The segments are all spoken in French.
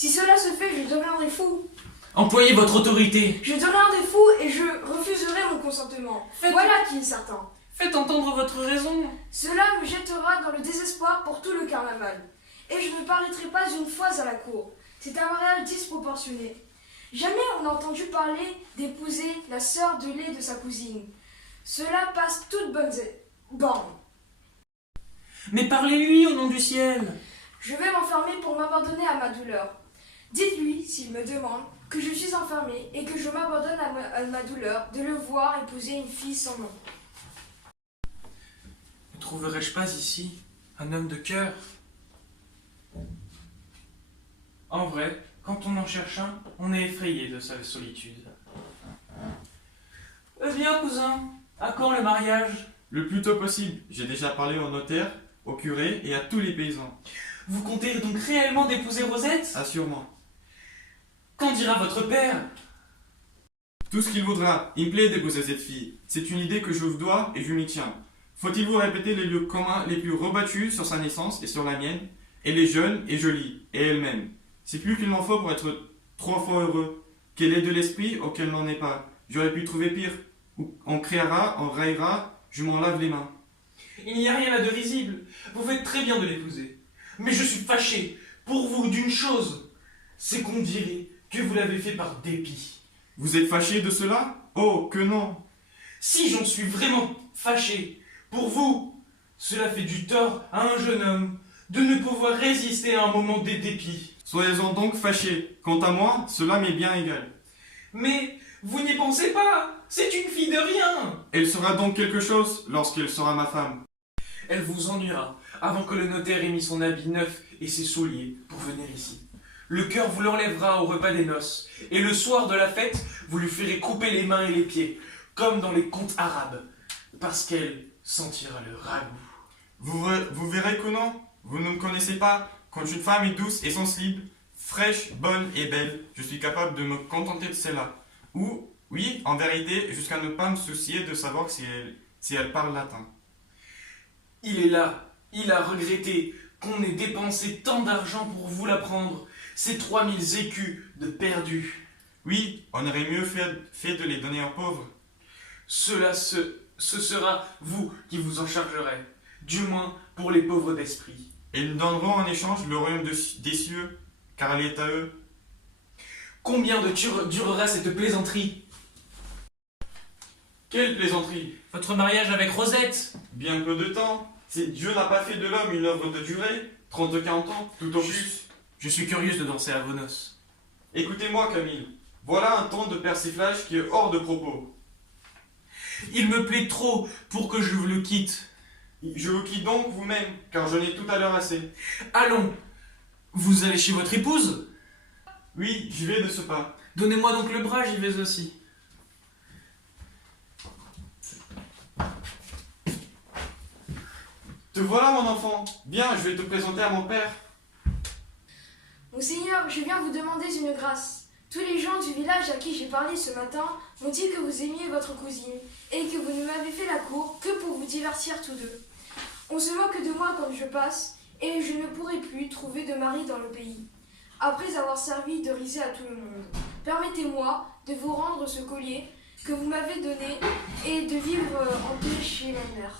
Si cela se fait, je deviendrai fou. Employez votre autorité. Je deviendrai fou et je refuserai mon consentement. Voilà qui est certain. Faites entendre votre raison. Cela me jettera dans le désespoir pour tout le carnaval. Et je ne paraîtrai pas une fois à la cour. C'est un mariage disproportionné. Jamais on n'a entendu parler d'épouser la sœur de lait de sa cousine. Cela passe toute bonne borne. Mais parlez-lui au nom du ciel. Je vais m'enfermer pour m'abandonner à ma douleur. Dites-lui, s'il me demande, que je suis enfermée et que je m'abandonne à ma douleur de le voir épouser une fille sans nom. Ne trouverai-je pas ici un homme de cœur? En vrai, quand on en cherche un, on est effrayé de sa solitude. Eh bien, cousin, à quand le mariage? Le plus tôt possible. J'ai déjà parlé au notaire, au curé et à tous les paysans. Vous comptez donc réellement d'épouser Rosette? Assurément. Qu'en dira votre père? Tout ce qu'il voudra. Il me plaît d'épouser cette fille. C'est une idée que je vous dois et je m'y tiens. Faut-il vous répéter les lieux communs les plus rebattus sur sa naissance et sur la mienne? Elle est jeune et jolie, et elle-même. C'est plus qu'il m'en faut pour être 3 fois heureux. Qu'elle ait de l'esprit auquel n'en est pas. J'aurais pu trouver pire. On criera, on raillera, je m'en lave les mains. Il n'y a rien là de risible. Vous faites très bien de l'épouser. Mais je suis fâché pour vous d'une chose. C'est qu'on dirait que vous l'avez fait par dépit. Vous êtes fâché de cela? Oh, que non! Si j'en suis vraiment fâché pour vous, cela fait du tort à un jeune homme de ne pouvoir résister à un moment de dépit. Soyez-en donc fâchés. Quant à moi, cela m'est bien égal. Mais vous n'y pensez pas, c'est une fille de rien. Elle sera donc quelque chose lorsqu'elle sera ma femme. Elle vous ennuiera avant que le notaire ait mis son habit neuf et ses souliers pour venir ici. Le cœur vous l'enlèvera au repas des noces, et le soir de la fête, vous lui ferez couper les mains et les pieds, comme dans les contes arabes, parce qu'elle sentira le ragoût. Vous verrez que non. Vous ne me connaissez pas. Quand une femme est douce et sensible, fraîche, bonne et belle, je suis capable de me contenter de cela. Ou, oui, en vérité, jusqu'à ne pas me soucier de savoir si elle parle latin. Il est là, il a regretté qu'on ait dépensé tant d'argent pour vous l'apprendre, ces 3000 écus de perdus. Oui, on aurait mieux fait de les donner aux pauvres. Ce sera vous qui vous en chargerez, du moins pour les pauvres d'esprit. Et ils donneront en échange le royaume des cieux, car elle est à eux. Combien de durera cette plaisanterie? Quelle plaisanterie! Votre mariage avec Rosette? Bien peu de temps. Si Dieu n'a pas fait de l'homme une œuvre de durée, 30-40 ans, tout au plus. Je suis curieuse de danser à vos noces. Écoutez-moi, Camille. Voilà un ton de persiflage qui est hors de propos. Il me plaît trop pour que je vous le quitte. Je vous quitte donc vous-même, car je n'ai tout à l'heure assez. Allons, vous allez chez votre épouse? Oui, j'y vais de ce pas. Donnez-moi donc le bras, j'y vais aussi. Te voilà, mon enfant. Bien, je vais te présenter à mon père. Monseigneur, je viens vous demander une grâce. Tous les gens du village à qui j'ai parlé ce matin m'ont dit que vous aimiez votre cousine et que vous ne m'avez fait la cour que pour vous divertir tous deux. On se moque de moi comme je passe et je ne pourrai plus trouver de mari dans le pays. Après avoir servi de risée à tout le monde, permettez-moi de vous rendre ce collier que vous m'avez donné et de vivre en paix chez ma mère.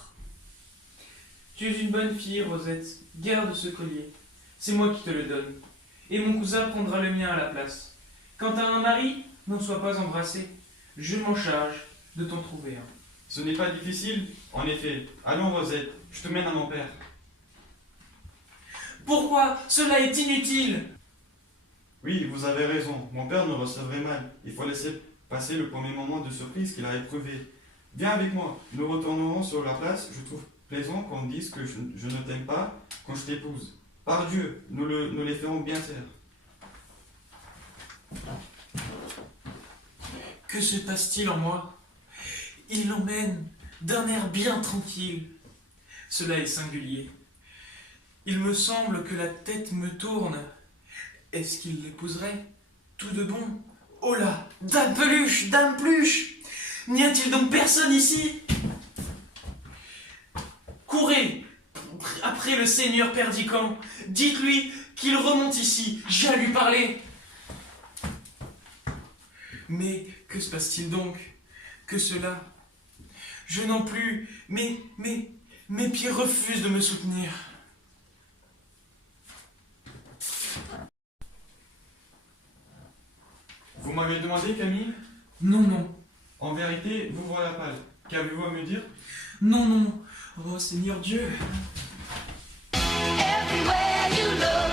Tu es une bonne fille, Rosette. Garde ce collier. C'est moi qui te le donne. Et mon cousin prendra le mien à la place. Quant à un mari, n'en sois pas embrassé. Je m'en charge de t'en trouver un. Ce n'est pas difficile, en effet. Allons, Rosette, je te mène à mon père. Pourquoi? Cela est inutile. Oui, vous avez raison. Mon père me recevrait mal. Il faut laisser passer le premier moment de surprise qu'il a éprouvé. Viens avec moi. Nous retournerons sur la place. Je trouve plaisant qu'on dise que je ne t'aime pas quand je t'épouse. Par Dieu, nous les ferons bien taire. Que se passe-t-il en moi? Il l'emmène d'un air bien tranquille. Cela est singulier. Il me semble que la tête me tourne. Est-ce qu'il l'épouserait? Tout de bon. Oh là! Dame Peluche! Dame Pluche! N'y a-t-il donc personne ici? Courez après le seigneur Perdican. Dites-lui qu'il remonte ici, j'ai à lui parler. Mais que se passe-t-il donc? Que cela? Je n'en plus, mes pieds refusent de me soutenir. Vous m'avez demandé, Camille? Non, non, En vérité, vous voilà pâle. Qu'avez-vous à me dire? non, non. Oh Seigneur Dieu. Everywhere you look.